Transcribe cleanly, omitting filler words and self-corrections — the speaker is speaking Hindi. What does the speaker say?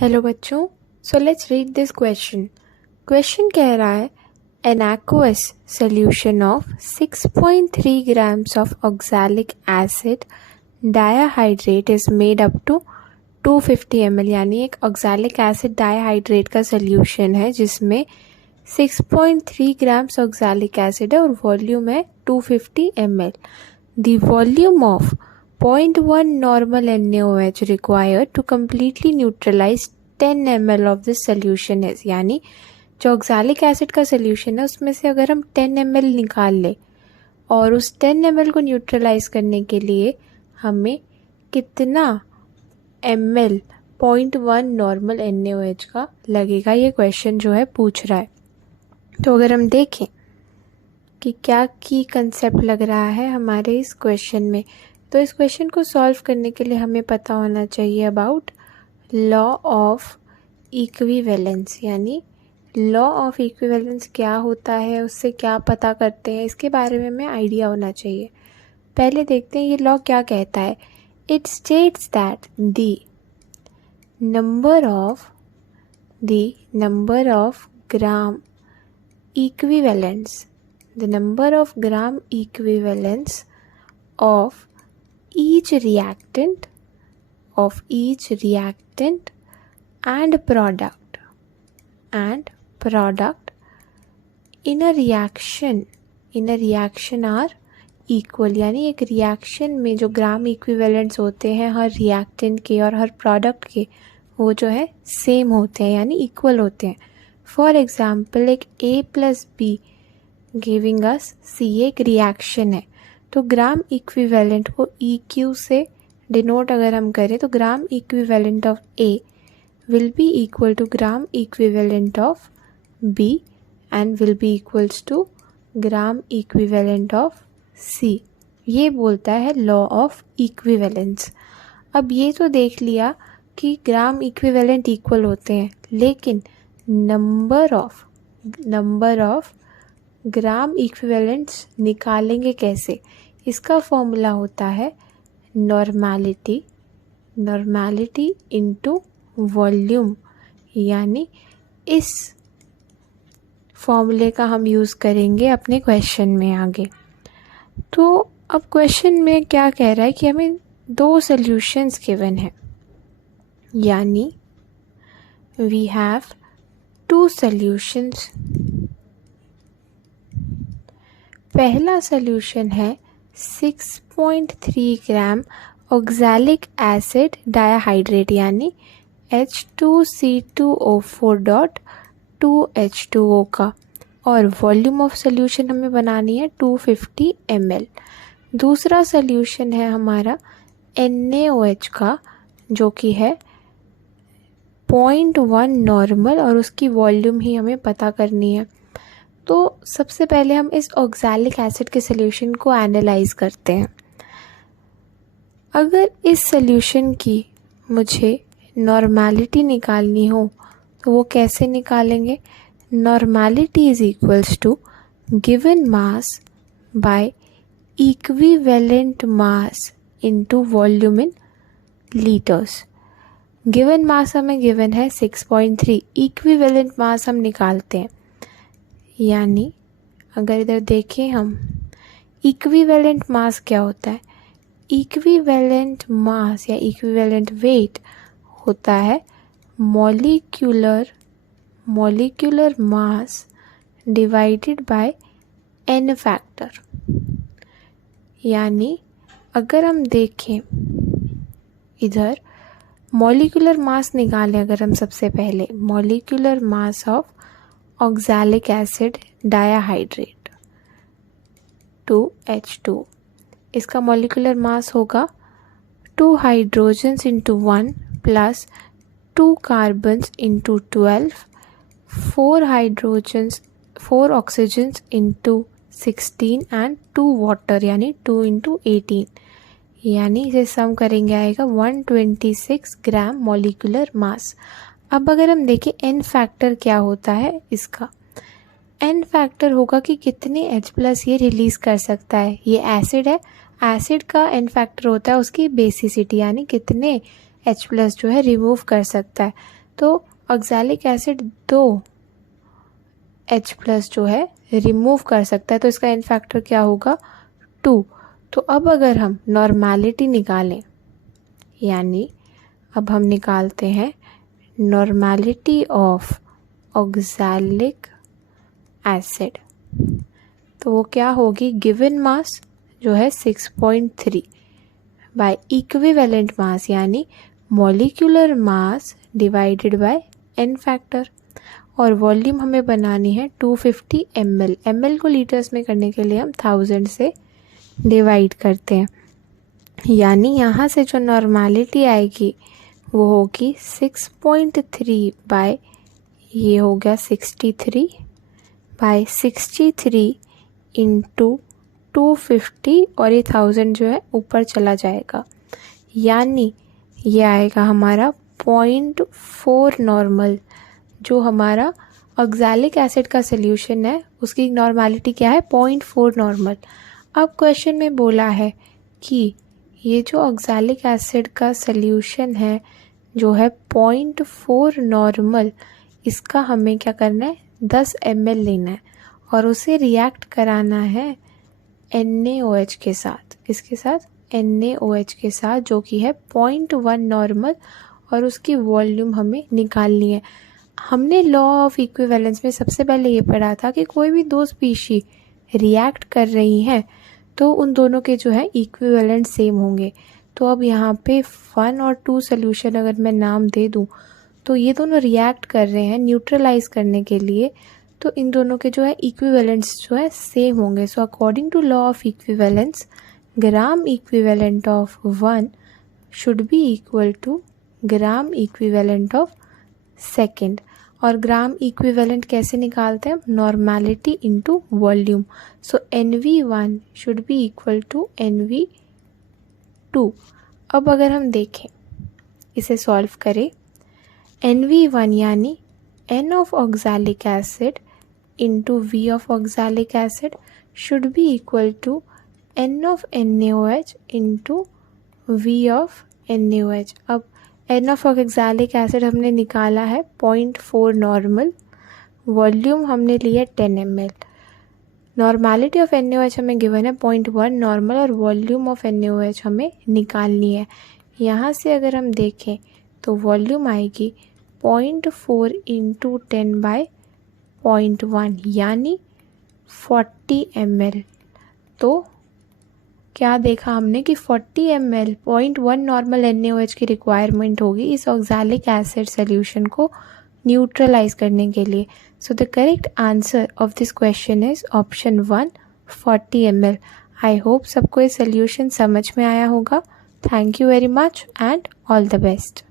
हेलो बच्चों, so let's read this question. Question कह रहा है N aqueous solution of 6.3 grams of oxalic acid dihydrate is made up to 250 ml। यानी एक ऑक्सैलिक एसिड डायहाइड्रेट का सोल्यूशन है जिसमें 6.3 ग्राम्स ऑक्सैलिक एसिड है और वॉल्यूम है 250 ml। The volume of 0.1 normal NaOH required to completely neutralize 10 ml of this solution is। यानी जो ऑक्सैलिक एसिड का सोल्यूशन है उसमें से अगर हम 10 ml निकाल लें और उस 10 ml को न्यूट्रलाइज करने के लिए हमें कितना ml 0.1 नॉर्मल NaOH का लगेगा, ये क्वेश्चन जो है पूछ रहा है। तो अगर हम देखें कि क्या की कंसेप्ट लग रहा है हमारे इस क्वेश्चन में, तो इस क्वेश्चन को सॉल्व करने के लिए हमें पता होना चाहिए अबाउट लॉ ऑफ इक्विवेलेंस। यानी लॉ ऑफ इक्विवेलेंस क्या होता है, उससे क्या पता करते हैं, इसके बारे में हमें आइडिया होना चाहिए। पहले देखते हैं ये लॉ क्या कहता है। It states that the number of gram equivalence of each reactant and product in a reaction are equal। यानी एक रिएक्शन में जो ग्राम इक्विवेलेंट्स होते हैं हर रिएक्टेंट के और हर प्रोडक्ट के, वो जो है सेम होते हैं यानी इक्वल होते हैं। फॉर एग्जाम्पल एक A+B गिविंग अस C एक रिएक्शन है, तो ग्राम इक्विवेलेंट को EQ से डिनोट अगर हम करें तो gram equivalent of A will be equal to gram equivalent of B and will be equals to gram equivalent of C। ये बोलता है लॉ ऑफ इक्विवेलेंस। अब ये तो देख लिया कि ग्राम इक्विवेलेंट इक्वल होते हैं, लेकिन नंबर ऑफ ग्राम इक्विवेलेंट्स निकालेंगे कैसे? इसका फॉर्मूला होता है नॉर्मैलिटी इनटू वॉल्यूम। यानी इस फॉर्मूले का हम यूज़ करेंगे अपने क्वेश्चन में आगे। तो अब क्वेश्चन में क्या कह रहा है कि हमें 2 सॉल्यूशंस गिवन है, यानी वी हैव 2 सॉल्यूशंस। पहला सॉल्यूशन है 6.3 ग्राम ऑक्सैलिक एसिड डायहाइड्रेट यानी H2C2O4.2H2O का, और वॉल्यूम ऑफ सॉल्यूशन हमें बनानी है 250 ml। दूसरा सॉल्यूशन है हमारा NaOH का जो कि है 0.1 नॉर्मल और उसकी वॉल्यूम ही हमें पता करनी है। तो सबसे पहले हम इस ऑक्सैलिक एसिड के सॉल्यूशन को एनालाइज करते हैं। अगर इस सॉल्यूशन की मुझे नॉर्मैलिटी निकालनी हो तो वो कैसे निकालेंगे? Normality is equals to given mass by equivalent mass into volume in litres. Given mass हमें गिवन है 6.3, इक्विवेलेंट मास हम निकालते हैं। यानी अगर इधर देखें हम, इक्विवेलेंट मास क्या होता है? इक्विवेलेंट मास या इक्विवेलेंट वेट होता है molecular mass divided bye n factor. यानी अगर हम देखें इधर मॉलिक्यूलर मास निकालें, अगर हम सबसे पहले molecular mass of oxalic acid dihydrate 2H2, इसका मॉलिक्यूलर मास होगा 2 hydrogens into 1 plus 2 carbons into 12, 4 oxygens into 16 and 2 water यानी 2 इंटू 18। यानी इसे सम करेंगे आएगा 126 ग्राम मॉलिक्यूलर मास। अब अगर हम देखें n फैक्टर क्या होता है इसका, n फैक्टर होगा कि कितने H+ ये रिलीज़ कर सकता है। ये एसिड है, एसिड का n फैक्टर होता है उसकी बेसिसिटी यानी कितने H+ जो है रिमूव कर सकता है। तो ऑक्सैलिक एसिड 2 H+ जो है रिमूव कर सकता है, तो इसका एन फैक्टर क्या होगा 2। तो अब अगर हम नॉर्मैलिटी निकालें, यानी अब हम निकालते हैं नॉर्मैलिटी ऑफ ऑक्सैलिक एसिड, तो वो क्या होगी, गिवन मास जो है 6.3 बाय इक्विवेलेंट मास यानी molecular mass divided by n factor, और वॉल्यूम हमें बनानी है 250 ml। ml को लीटर्स में करने के लिए हम 1000 से डिवाइड करते हैं, यानी यहाँ से जो नॉर्मैलिटी आएगी वो होगी 6.3 बाय, ये हो गया 63 बाय 63 इंटू 250, और ये 1000 जो है ऊपर चला जाएगा, यानी ये आएगा हमारा 0.4 नॉर्मल। जो हमारा ऑक्सैलिक एसिड का सल्यूशन है उसकी नॉर्मैलिटी क्या है 0.4 नॉर्मल। अब क्वेश्चन में बोला है कि ये जो ऑक्सैलिक एसिड का सल्यूशन है जो है 0.4 नॉर्मल, इसका हमें क्या करना है 10 ml लेना है और उसे रिएक्ट कराना है NaOH के साथ। किसके साथ, NaOH के साथ, जो कि है 0.1 नॉर्मल, और उसकी वॉल्यूम हमें निकालनी है। हमने लॉ ऑफ इक्विवेलेंस में सबसे पहले ये पढ़ा था कि कोई भी दो स्पीशी रिएक्ट कर रही हैं तो उन दोनों के जो है इक्विवेलेंट सेम होंगे। तो अब यहाँ पे 1 और 2 सोल्यूशन अगर मैं नाम दे दूँ तो ये दोनों रिएक्ट कर रहे हैं न्यूट्रलाइज करने के लिए, तो इन दोनों के जो है इक्विवेलेंट्स जो है सेम होंगे। So according to law of equivalence, gram equivalent of 1 should be equal to gram equivalent of second. और ग्राम इक्विवेलेंट कैसे निकालते हैं, normality into volume. So NV1 should be equal to NV2। अब अगर हम देखें, इसे सॉल्व करें, NV1 यानी N of oxalic acid into V of oxalic acid should be equal to N of NaOH इंटू V ऑफ NaOH। अब N ऑफ ऑक्सैलिक एसिड हमने निकाला है 0.4 नॉर्मल, वॉल्यूम हमने लिया 10 ml, नॉर्मैलिटी ऑफ NaOH हमें गिवन है 0.1 नॉर्मल, और वॉल्यूम ऑफ NaOH हमें निकालनी है। यहाँ से अगर हम देखें तो वॉल्यूम आएगी 0.4 इंटू 10 बाय 0.1 यानी 40 ml। तो क्या देखा हमने कि 40 ml 0.1 नॉर्मल NaOH की रिक्वायरमेंट होगी इस ऑक्सैलिक एसिड सॉल्यूशन को न्यूट्रलाइज करने के लिए। So the correct answer of this question is option 1, 40 ml। I hope सबको ये सॉल्यूशन समझ में आया होगा। Thank you very much and all the best.